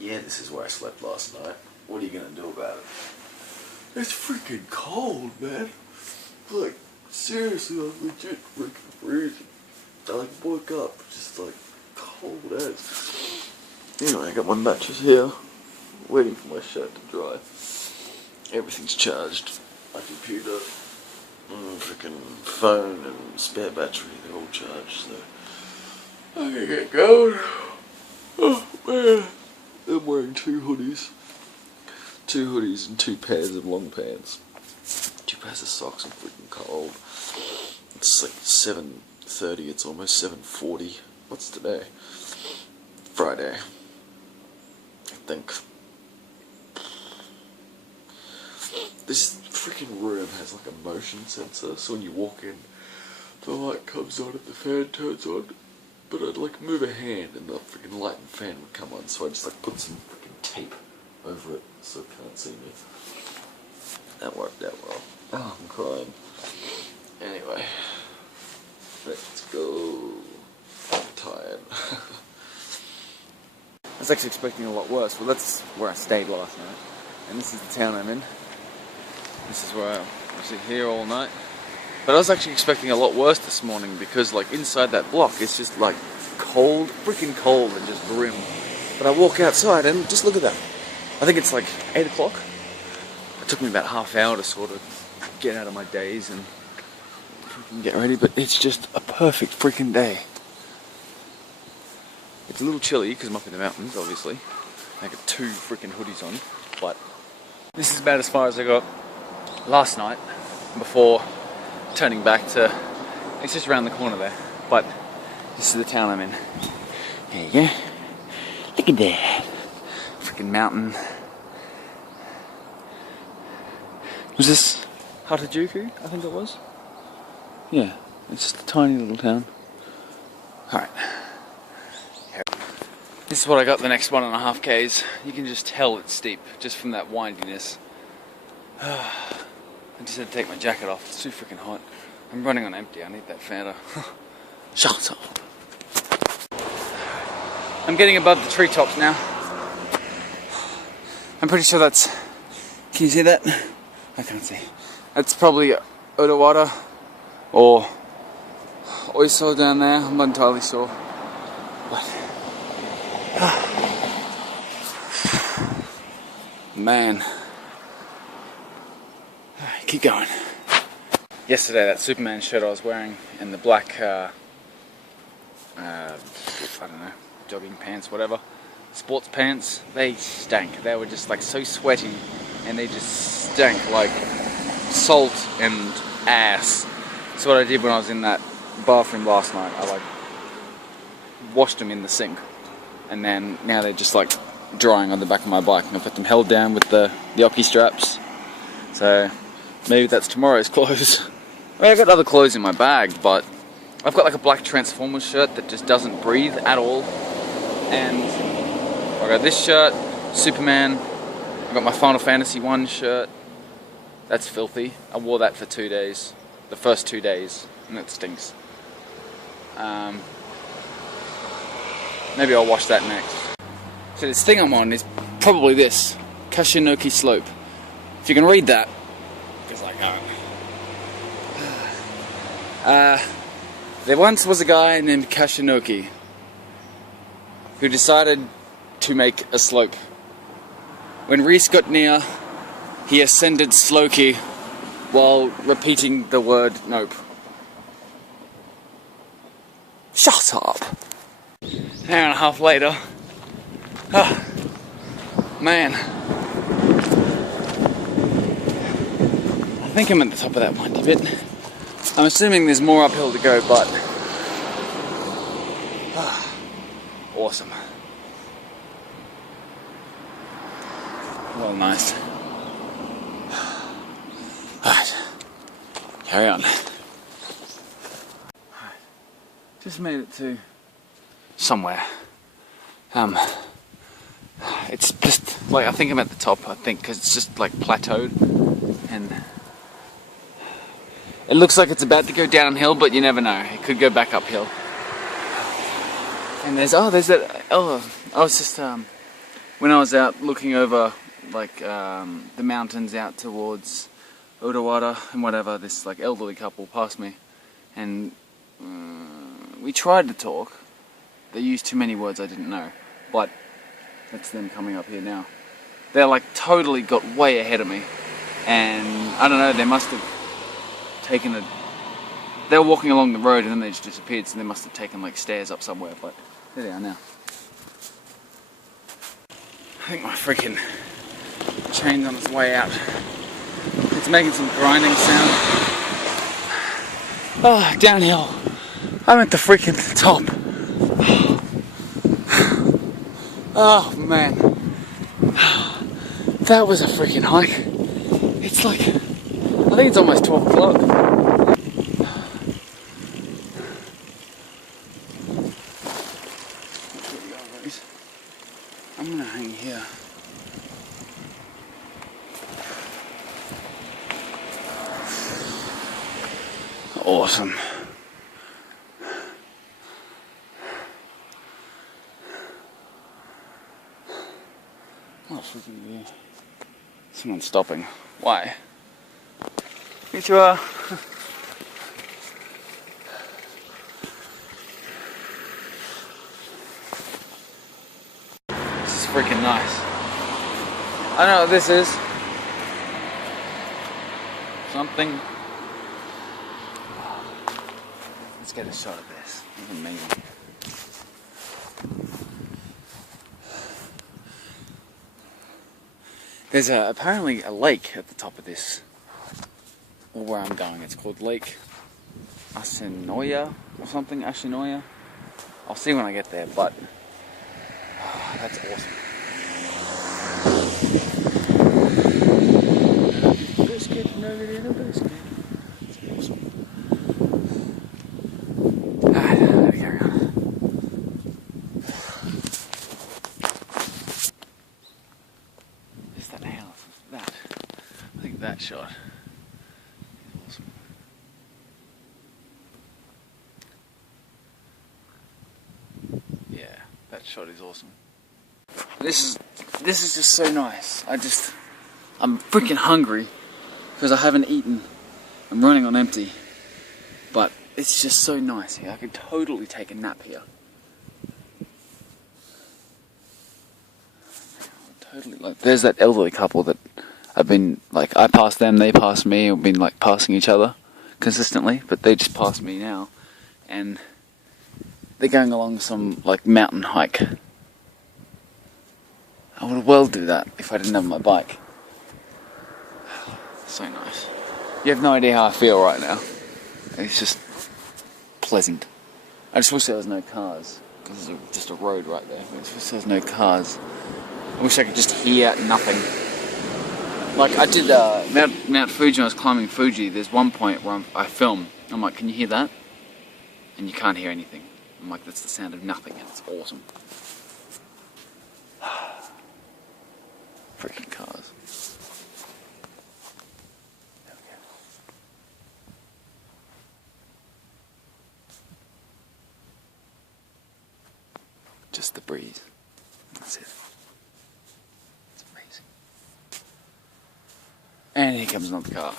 Yeah, this is where I slept last night. What are you gonna do about it? It's freaking cold, man. Like, seriously, I'm legit freaking freezing. I like woke up just like cold as. Anyway, I got my mattress here, waiting for my shirt to dry. Everything's charged. My computer, freaking phone and spare battery, they're all charged, so I can get going. Oh man. I'm wearing two hoodies and 2 pairs of long pants. 2 pairs of socks. I'm freaking cold. It's like 7:30. It's almost 7:40. What's today? Friday, I think. This freaking room has like a motion sensor, so when you walk in, the light comes on and the fan turns on. But I'd like move a hand and the freaking light and fan would come on, so I just like put some freaking tape over it so it can't see me. That worked out well. Oh, I'm crying. Anyway, let's go. I'm tired. I was actually expecting a lot worse. Well, that's where I stayed last night, and this is the town I'm in. This is where I was here all night. But I was actually expecting a lot worse this morning because, like, inside that block, it's just like cold, freaking cold, and just grim. But I walk outside and just look at that. I think it's like 8 o'clock. It took me about half hour to sort of get out of my daze and freaking get ready, but it's just a perfect freaking day. It's a little chilly because I'm up in the mountains, obviously. I got 2 freaking hoodies on, but this is about as far as I got last night before turning back to, it's just around the corner there, but this is the town I'm in. There you go. Look at that. Freaking mountain. Was this Harajuku? I think it was. Yeah, it's just a tiny little town. Alright. This is what I got the next 1.5 Ks. You can just tell it's steep, just from that windiness. I just had to take my jacket off, it's too freaking hot. I'm running on empty, I need that Fanta. Shut up. I'm getting above the treetops now. I'm pretty sure that's... Can you see that? I can't see. That's probably Odawara or Oiso down there, I'm not entirely sure. But... Man. Keep going. Yesterday, that Superman shirt I was wearing and the black, I don't know, jogging pants, whatever, sports pants, they stank. They were just like so sweaty and they just stank like salt and ass. So what I did when I was in that bathroom last night, I like washed them in the sink, and then now they're just like drying on the back of my bike, and I've got them held down with the ocky straps. So maybe that's tomorrow's clothes. I mean, I've got other clothes in my bag, but I've got like a black Transformers shirt that just doesn't breathe at all. And I got this shirt, Superman. I got my Final Fantasy 1 shirt. That's filthy. I wore that for 2 days. The first 2 days, and it stinks. Maybe I'll wash that next. So this thing I'm on is probably this, Kashinoki Slope. If you can read that, because I can't. There once was a guy named Kashinoki who decided to make a slope. When Rhys got near, he ascended slowly while repeating the word nope. Shut up! An hour and a half later. Oh, man. I think I'm at the top of that windy bit. I'm assuming there's more uphill to go, but... awesome. Well, nice. Alright. Carry on. Just made it to... somewhere. It's just like, I think I'm at the top, I think, because it's just like plateaued, and it looks like it's about to go downhill, but you never know, it could go back uphill. And there's that, I was just when I was out looking over like the mountains out towards Odawara and whatever, this like elderly couple passed me, and we tried to talk. They used too many words I didn't know, but that's them coming up here now. They're like totally got way ahead of me, and I don't know, they must have taken a... They were walking along the road and then they just disappeared, so they must have taken like stairs up somewhere, but there they are now. I think my freaking chain's on its way out. It's making some grinding sound. Oh, downhill. I'm at the freaking top. Oh man. That was a freaking hike. It's like, I think it's almost 12 o'clock. I'm gonna hang here. Awesome. Oh, freaking yeah. Someone's stopping. Why? Konnichiwa. This is freaking nice. I don't know what this is. Something. Let's get a shot of this. This is amazing. There's apparently a lake at the top of this, or where I'm going. It's called Lake Ashinoya or something. Ashinoya. I'll see when I get there, but that's awesome. Biscuit, nugget in a biscuit. It's awesome. Let me carry on. Is that house? That. I think that shot is awesome. Yeah, that shot is awesome. This is just so nice. I'm freaking hungry because I haven't eaten. I'm running on empty, but it's just so nice here. I could totally take a nap here. Totally, like, there's that elderly couple that I've been, like, I passed them, they passed me, we've been, like, passing each other consistently, but they just passed me now, and they're going along some, like, mountain hike. I would well do that if I didn't have my bike. So nice. You have no idea how I feel right now. It's just pleasant. I just wish there was no cars, because there's just a road right there. I just wish there was no cars. I wish I could just hear nothing. Like I did Mount Fuji when I was climbing Fuji. There's one point where I film. I'm like, can you hear that? And you can't hear anything. I'm like, that's the sound of nothing, and it's awesome. Freaking cars. There we go. Just the breeze. That's it. It's amazing. And here comes another car.